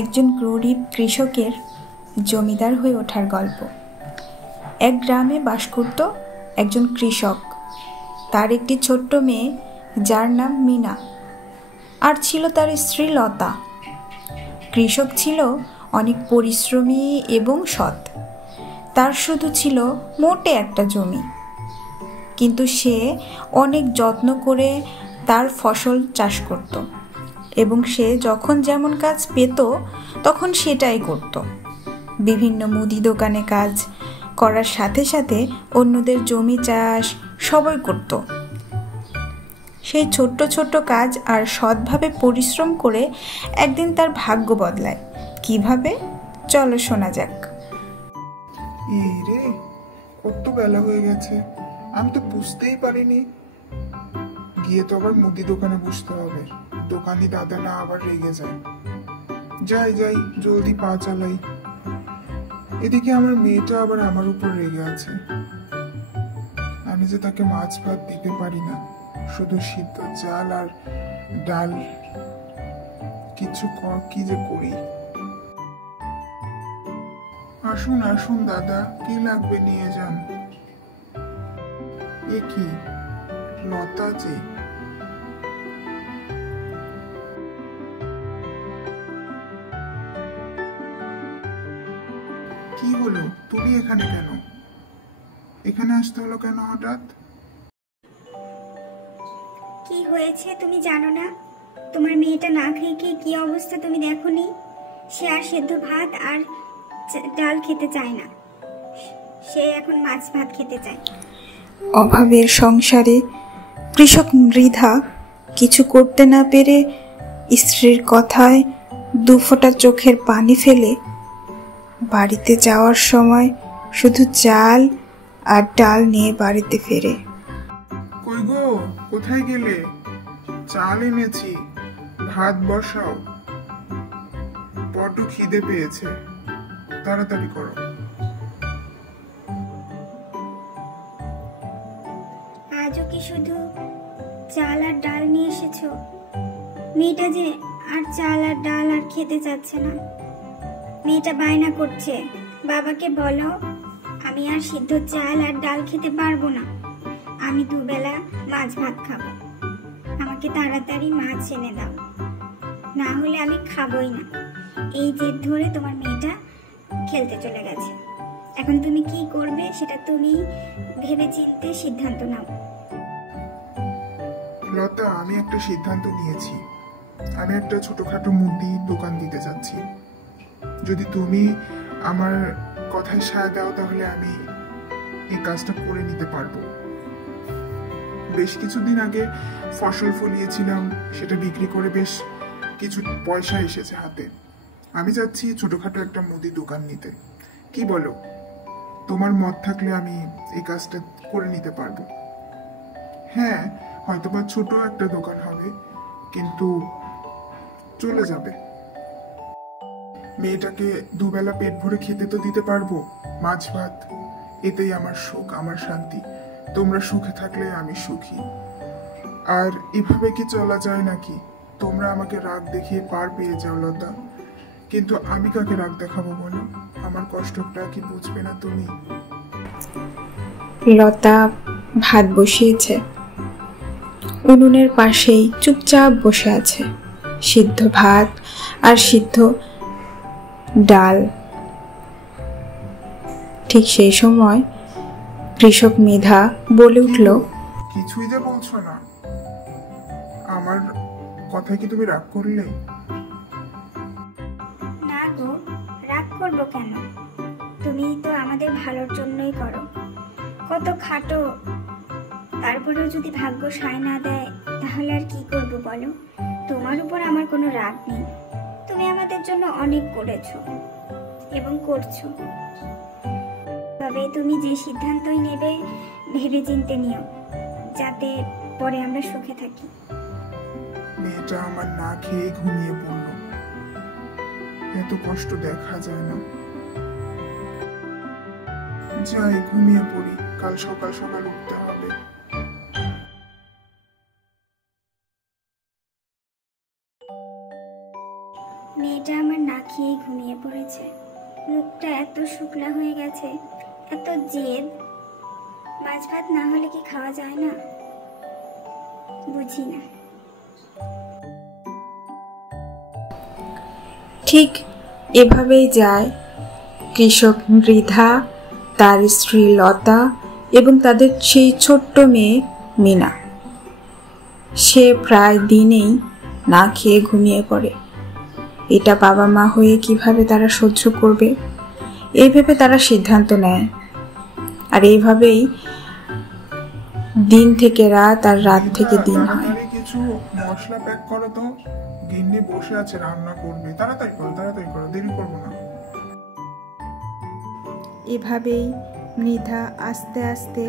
একজন গরিব কৃষকের জমিদার হয়ে ওঠার গল্প। এক গ্রামে বাস করত একজন কৃষক। তার একটি ছোট্ট মেয়ে যার নাম মিনা, আর ছিল তার স্ত্রী লতা। কৃষক ছিল অনেক পরিশ্রমী এবং সৎ। তার শুধু ছিল মোটে একটা জমি, কিন্তু সে অনেক যত্ন করে তার ফসল চাষ করত এবং সে যখন যেমন কাজ পেত তখন সেটাই করত। বিভিন্ন মুদি দোকানে কাজ করার সাথে সাথে অন্যদের জমি চাষ সবই করত। সেই ছোট্ট ছোট্ট কাজ আর সৎভাবে পরিশ্রম করে একদিন তার ভাগ্য বদলায়। কিভাবে? চলো শোনা যাক। এই রে, কত বেলা হয়ে গেছে, আমি তো বুঝতেই পারিনি। গিয়ে তো আবার মুদি দোকানে বসতে হবে, দোকানি দাদা না আবার রেগে যায়। যাই যাই, জলদি পা চালাই। এদিকে আমার মেয়েটা আবার আমার উপর রেগে আছে। আমি যে তাকে মাছ ভাত দিতে পারি না, শুধু সিদ্ধ চাল আর ডাল। কি যে করি। আসুন আসুন দাদা, কি লাগবে নিয়ে যান। এ কি, লতা যে? কি হলো, তুমি এখানে কেন? এখানে আসতে হলো কেন হঠাৎ? কি হয়েছে তুমি জানো না? তোমার মেয়েটা না খেয়ে খেয়ে কি অবস্থা তুমি দেখোনি? সে আর সেদ্ধ ভাত আর ডাল খেতে চায় না, সে এখন মাছ ভাত খেতে চায়। অভাবের সংসারে কৃষক মৃধা কিছু করতে না পেরে স্ত্রীর কথায় দুফোঁটা চোখের পানি ফেলে বাড়িতে যাওয়ার সময় শুধু চাল আর ডাল নিয়ে বাড়িতে ফেরে। কই গো, কোথায় গেলে? চাল এনেছি, ভাত বসাও, বড্ড খিদে পেয়েছে, তাড়াতাড়ি করো। আজও কি শুধু চাল আর ডাল নিয়ে এসেছো? মেয়েটা যে আর চাল আর ডাল আর খেতে চাচ্ছে না। মেয়েটা বায়না করছে, বাবাকে বলো আমি আর সিদ্ধ চাল আর ডাল খেতে পারবো না, আমি দুবেলা মাছ ভাত খাবো, আমাকে তাড়াতাড়ি মাছ এনে দাও, না হলে আমি খাবোই না। এই জেদ ধরে তোমার মেয়েটা খেলতে চলে গেছে। এখন তুমি কি করবে সেটা তুমি ভেবে চিন্তে সিদ্ধান্ত নাও। লতা, আমি একটা সিদ্ধান্ত নিয়েছি। আমি একটা ছোটখাটো মুদি দোকান দিতে চাচ্ছি। যদি তুমি আমার কথায় সায় দাও তাহলে আমি এই কাজটা করে নিতে পারবো। বেশ কিছুদিন আগে ফসল ফলিয়েছিলাম, সেটা বিক্রি করে বেশ কিছু পয়সা এসেছে হাতে। আমি চাচ্ছি ছোটখাটো একটা মুদি দোকান নিতে। কি বলো? তোমার মত থাকলে আমি এই কাজটা করে নিতে পারবো। হ্যাঁ, হয়তোবা ছোট একটা দোকান হবে, কিন্তু চলে যাবে। মেয়েটাকে দুবেলা পেট ভরে খেতে তো দিতে পারবো, মাছ ভাত। এতেই আমার সুখ, আমার শান্তি। তোমরা সুখে থাকলে আমি সুখী। আর এভাবে কি চলা যায় নাকি? তোমরা আমাকে রাগ দেখিয়ে পার পেয়ে যাও লতা, কিন্তু আমি কাকে রাগ দেখাবো বলো? আমার কষ্টটা কি বুঝবে না তুমি? লতা ভাত বসিয়েছে, উনুনের পাশেই চুপচাপ বসে আছে, সিদ্ধ ভাত আর সিদ্ধ ডাল। ঠিক সেই সময় কৃষক মৃধা বলে উঠল, কিছুই যে বলছো না, আমার কথায় কি তুমি রাগ করলে? না গো, রাগ করবো কেন? তুমি তো আমাদের ভালোর জন্যই করো। কত খাটো, তারপরেও যদি ভাগ্য সায় না দেয় তাহলে আর কি করবো বলো? তোমার উপর আমার কোনো রাগ নেই, তুমি আমাদের জন্য অনেক করেছো এবং করছো। তবে তুমি যে সিদ্ধান্তই নেবে ভেবে চিন্তে নিও, যাতে পরে আমরা সুখে থাকি। মেয়েটা আমার না খেয়ে ঘুমিয়ে পড়লো, এত কষ্ট দেখা যায় না। যাই ঘুমিয়ে পড়ি, কাল সকাল সকাল উঠতে হবে। মেয়েটা আমার না খেয়ে ঘুমিয়ে পড়েছে। মুখটা এত শুকনা হয়ে গেছে, এত জেদ। মাছ ভাত না হলে কি খাওয়া যায় না? বুঝি না। ঠিক এভাবেই যায় কৃষক মৃধা, তার স্ত্রী লতা এবং তাদের সেই ছোট্ট মেয়ে মিনা। সে প্রায় দিনেই না খেয়ে ঘুমিয়ে পড়ে। এটা বাবা মা হয়ে কিভাবে তারা সহ্য করবে, এই ভেবে তারা সিদ্ধান্ত নেয়। আর এইভাবেই দিন থেকে রাত আর রাত থেকে দিন হয়। কিছু মশলা প্যাক করো তো, গিন্নি বসে আছে রান্না করবে। তাড়াতাড়ি করো, দেরি করবো না। এভাবেই মৃধা আস্তে আস্তে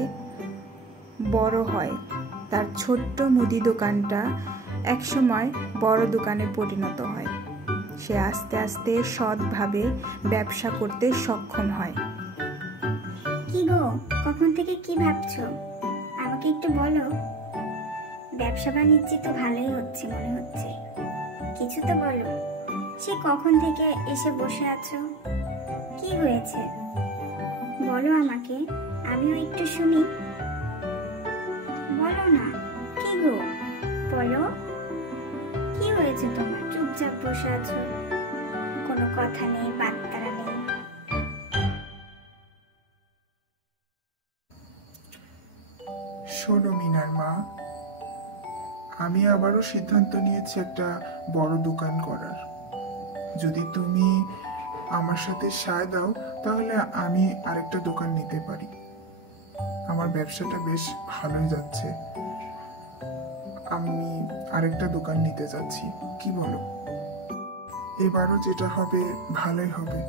বড় হয়। তার ছোট্ট মুদি দোকানটা একসময় বড় দোকানে পরিণত হয়। সে আস্তে আস্তে সৎভাবে ব্যবসা করতে সক্ষম হয়। কি গো, কখন থেকে কি ভাবছো? আমাকে একটু বলো। ব্যবসা বাণিজ্য তো ভালোই হচ্ছে মনে হচ্ছে, কিছু তো বলো। সে কখন থেকে এসে বসে আছো, কি হয়েছে বলো আমাকে, আমিও একটু শুনি। বলো না, কি গো বলো, কি হয়েছে তোমার? চুপচাপ বসে আছো, কোনো কথা নেই, বার্তারা নেই। শোনো মিনার মা, আমি আবারও সিদ্ধান্ত নিয়েছি একটা বড় দোকান করার। যদি তুমি আমার সাথে সায় দাও তাহলে আমি আরেকটা দোকান নিতে পারি। আমার ব্যবসাটা বেশ ভালোই যাচ্ছে, আমি আরেকটা দোকান নিতে যাচ্ছি। কি বলো? এবারও যেটা হবে ভালোই হবে,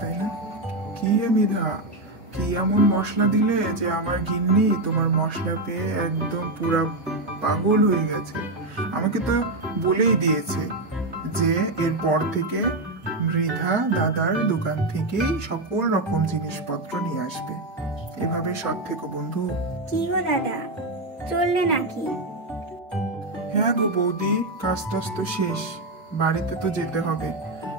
তাই না? কি মিধা, কি এমন মশলা দিলে যে আমার গিন্নি তোমার মশলা পেয়ে একদম পুরা পাগল হয়ে গেছে। আমাকে তো বলেই দিয়েছে যে এরপর থেকে মৃধা দাদার দোকান থেকেই সকল রকম জিনিসপত্র নিয়ে আসবে। এভাবে সৎ থেকো বন্ধু। কি গো দাদা, চললে নাকি? হ্যাঁ গো বৌদি, কাজ টাজ তো শেষ, বাড়িতে তো যেতে হবে।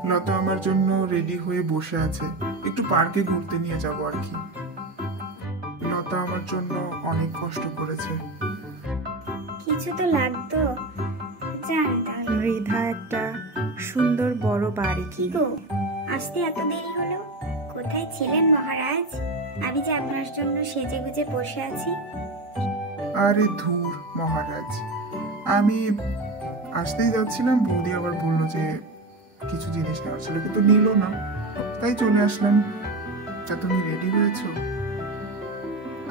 লতা আমার জন্য রেডি হয়ে বসে আছে, একটু পার্কে ঘুরতে নিয়ে যাব আর কি। লতা আমার জন্য অনেক কষ্ট করেছে। কিছু তো লাগতো, জান তাহলে। মৃধা একটা সুন্দর বড় বাড়ি কি গো, আসতে এত দেরি হলো? কোথায় ছিলেন মহারাজ? আমি যে আপনার জন্য সেজে গুজে বসে আছি। আরে ধুর মহারাজ, আমি আসতেই যাচ্ছিলাম, বৌদি আবার বললো যে কিছু জিনিস নেওয়ার ছিল, কিন্তু নিল না, তাই চলে আসলাম। তা তুমি রেডি হয়েছো?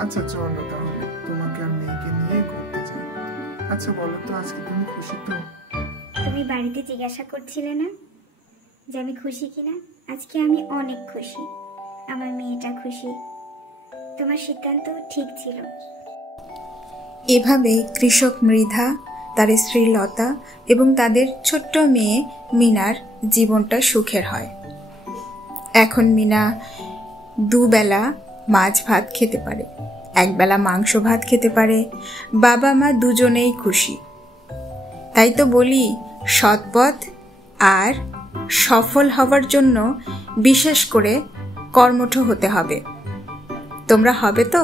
আচ্ছা চলো তাহলে, তোমাকে আর মেয়েকে নিয়ে ঘুরতে যাই। আচ্ছা বলো তো, আজকে তুমি খুশি তো? তুমি বাড়িতে জিজ্ঞাসা করছিলে না যে আমি খুশি কিনা? আজকে আমি অনেক খুশি, আমার মেয়েটা খুশি। তোমার সিদ্ধান্ত ঠিক ছিল। এভাবেই কৃষক মৃধা, তার স্ত্রী লতা এবং তাদের ছোট্ট মেয়ে মিনার জীবনটা সুখের হয়। এখন মিনা দুবেলা মাছ ভাত খেতে পারে, একবেলা মাংস ভাত খেতে পারে। বাবা মা দুজনেই খুশি। তাই তো বলি, সৎপথ আর সফল হওয়ার জন্য বিশেষ করে কর্মঠ হতে হবে। তোমরা হবে তো?